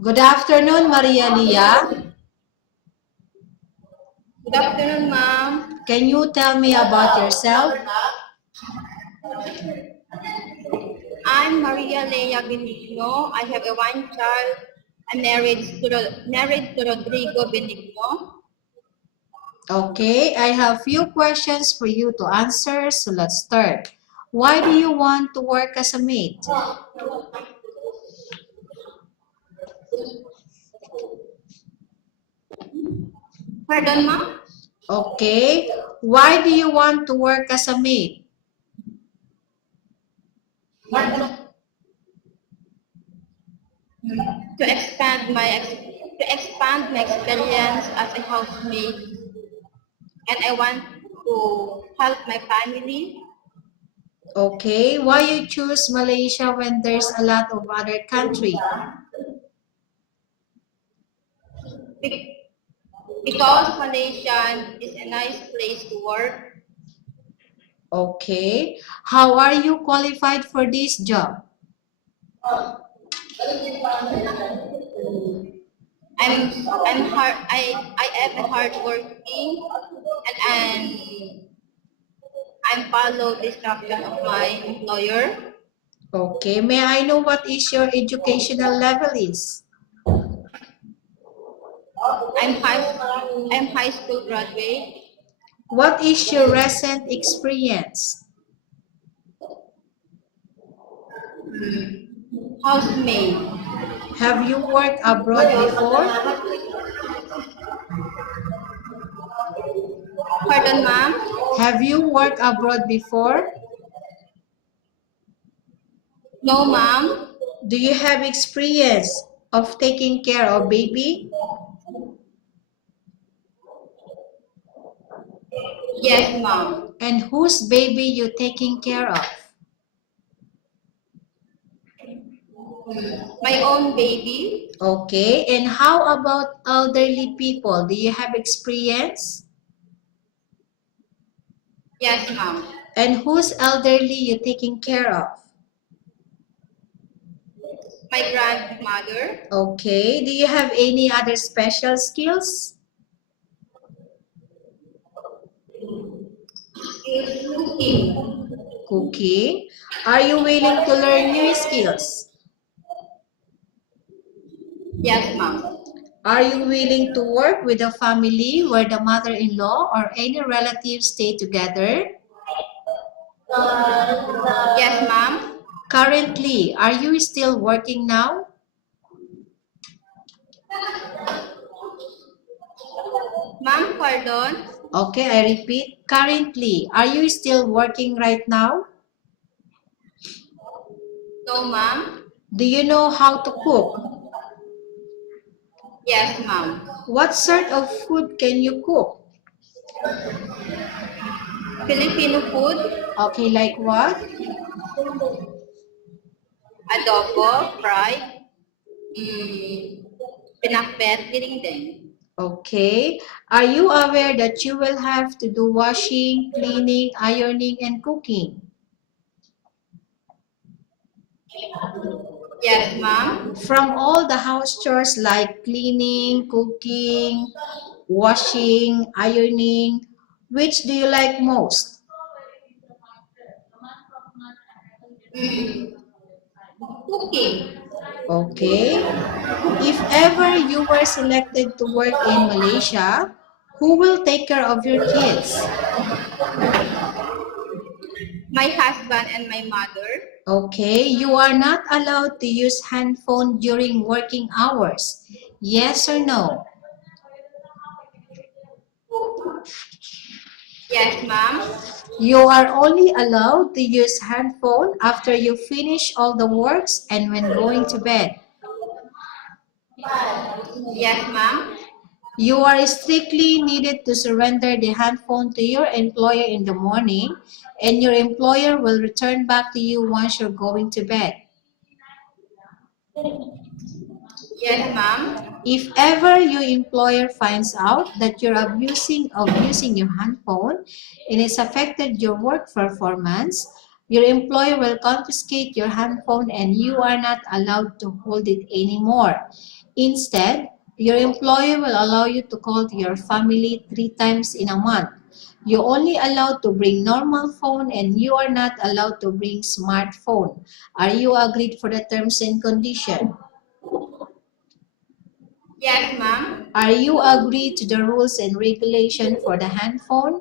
Good afternoon, Maria Lia. Good afternoon, ma'am. Can you tell me about yourself? I'm Maria Leia Benigno. I have a one child. I'm married to Rodrigo Benigno. Okay, I have few questions for you to answer, so let's start. Why do you want to work as a maid? Pardon, ma'am? Okay, why do you want to work as a maid? To expand my experience as a housemaid, and I want to help my family Okay, why you choose Malaysia when there's a lot of other country? be- because Malaysian is a nice place to work. Okay, how are you qualified for this job? I am a hardworking, and I'm follow the instruction of my employer. Okay, may I know what is your educational level is? I'm high school graduate. What is your recent experience? Housemaid. Have you worked abroad before? Pardon, ma'am? Have you worked abroad before? No, ma'am. Do you have experience of taking care of baby? Yes, ma'am. And whose baby you taking care of? My own baby. Okay, and how about elderly people? Do you have experience? Yes, ma'am. And whose elderly you taking care of? My grandmother. Okay, do you have any other special skills? Is cooking. Cooking. Are you willing to learn new skills? Yes, ma'am. Are you willing to work with a family where the mother-in-law or any relatives stay together? Yes, ma'am. Currently, are you still working now? Ma'am, pardon. Okay, I repeat. Currently, are you still working right now? No, ma'am. Do you know how to cook? Yes, ma'am. What sort of food can you cook? Filipino food. Okay, like what? Adobo, fried. Pinakbet, dinding. Okay. Are you aware that you will have to do washing, cleaning, ironing, and cooking? Yes, ma'am. From all the house chores like cleaning, cooking, washing, ironing, which do you like most? Cooking. Okay. If ever you were selected to work in Malaysia, who will take care of your kids? My husband and my mother. Okay, you are not allowed to use handphone during working hours. Yes or no? Yes, ma'am. You are only allowed to use handphone after you finish all the works and when going to bed. Yes, ma'am. You are strictly needed to surrender the handphone to your employer in the morning, and your employer will return back to you once you're going to bed. Yes, ma'am. If ever your employer finds out that you're abusing of using your handphone and it's affected your work performance, Your employer will confiscate your handphone and you are not allowed to hold it anymore. Instead, your employer will allow you to call to your family 3 times in a month. You're only allowed to bring normal phone and you are not allowed to bring smartphone. Are you agreed for the terms and condition? Yes, ma'am. Are you agreed to the rules and regulation for the handphone?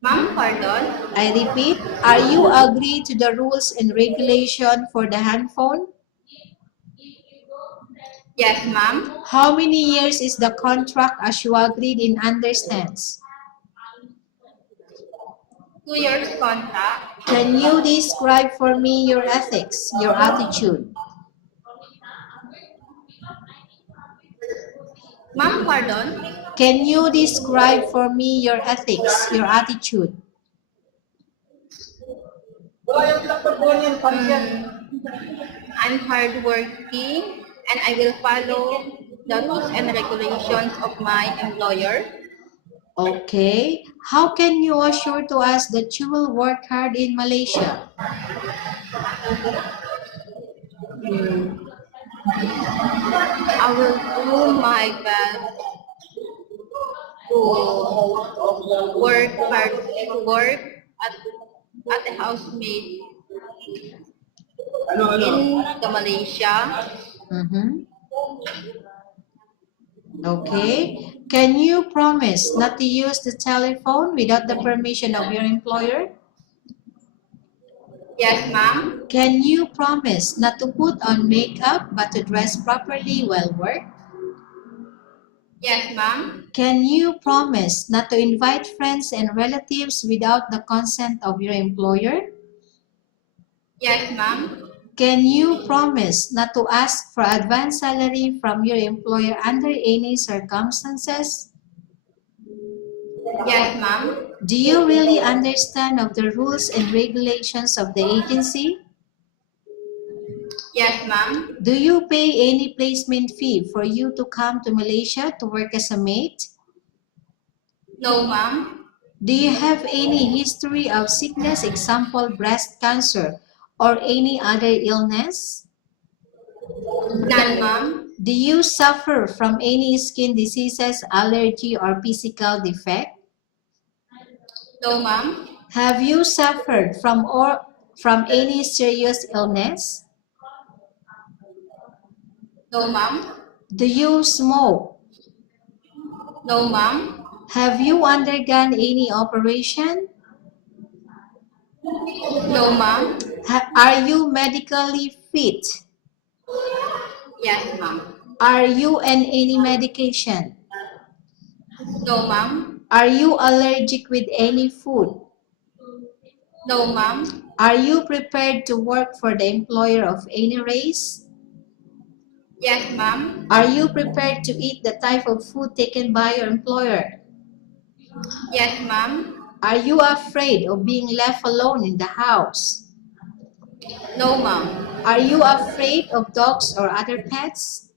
Ma'am, pardon? I repeat, are you agreed to the rules and regulation for the handphone? Yes, ma'am. How many years is the contract as you agreed in understands? 2 years contract. Can you describe for me your ethics, your attitude? Ma'am, pardon? Can you describe for me your ethics, your attitude? I'm hardworking and I will follow the rules and regulations of my employer. Okay. How can you assure to us that you will work hard in Malaysia? I will do my best to work hard, to work at the housemaid in the Malaysia. Mm-hmm. Okay. Can you promise not to use the telephone without the permission of your employer? Yes, ma'am. Can you promise not to put on makeup but to dress properly while work? Yes, ma'am. Can you promise not to invite friends and relatives without the consent of your employer? Yes, ma'am. Can you promise not to ask for advance salary from your employer under any circumstances? Yes, ma'am. Do you really understand of the rules and regulations of the agency? Yes, ma'am. Do you pay any placement fee for you to come to Malaysia to work as a maid? No, ma'am. Do you have any history of sickness, example breast cancer, or any other illness? None, ma'am. Do you suffer from any skin diseases, allergy, or physical defect? No, ma'am. Have you suffered from any serious illness? No, ma'am. Do you smoke? No, ma'am. Have you undergone any operation? No, ma'am. Are you medically fit? Yes, ma'am. Are you on any medication? No, ma'am. Are you allergic with any food? No, ma'am. Are you prepared to work for the employer of any race? Yes, ma'am. Are you prepared to eat the type of food taken by your employer? Yes, ma'am. Are you afraid of being left alone in the house? No, ma'am. Are you afraid of dogs or other pets?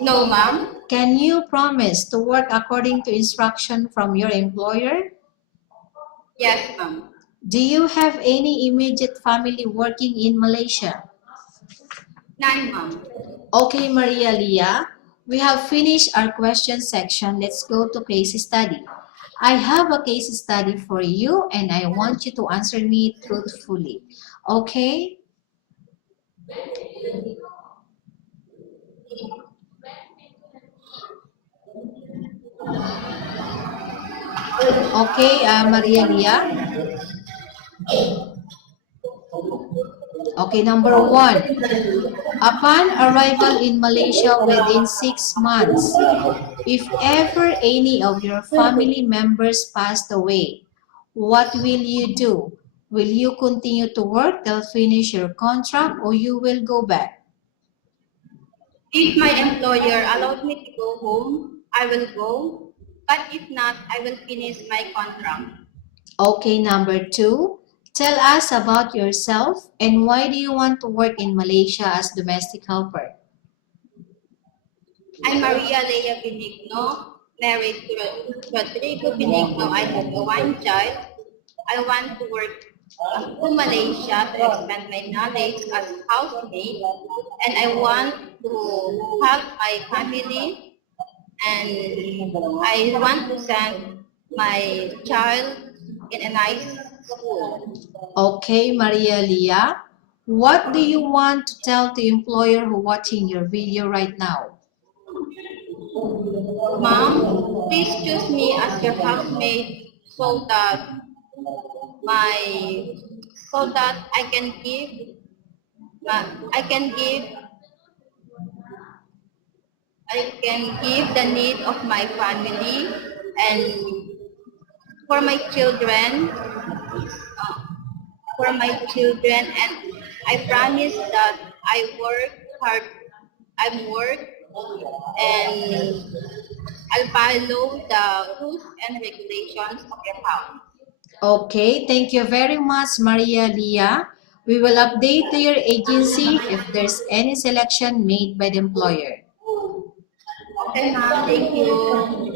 No, ma'am. Can you promise to work according to instruction from your employer? Yes, ma'am. Do you have any immediate family working in Malaysia? None, ma'am. Okay, Maria Leah, we have finished our question section. Let's go to case study. I have a case study for you and I want you to answer me truthfully. Okay? Okay, Maria Leah. Okay, number 1. Upon arrival in Malaysia within 6 months, if ever any of your family members passed away, what will you do? Will you continue to work till finish your contract or you will go back? If my employer allowed me to go home, I will go. But if not, I will finish my contract. Okay, number 2. Tell us about yourself and why do you want to work in Malaysia as domestic helper? I'm Maria Lea Benigno. married to Rodrigo Benigno. I have a one child. I want to work to Malaysia to expand my knowledge as housemaid, and I want to help my family, and I want to send my child in a nice school. Okay, Maria Leah. What do you want to tell the employer who watching your video right now? Mom, please choose me as your housemaid so that my so that I can give the need of my family and for my children and I promise that I work and I'll follow the rules and regulations of your house. Okay, thank you very much, Maria Leah. We will update to your agency if there's any selection made by the employer. Okay, ma'am. Thank you.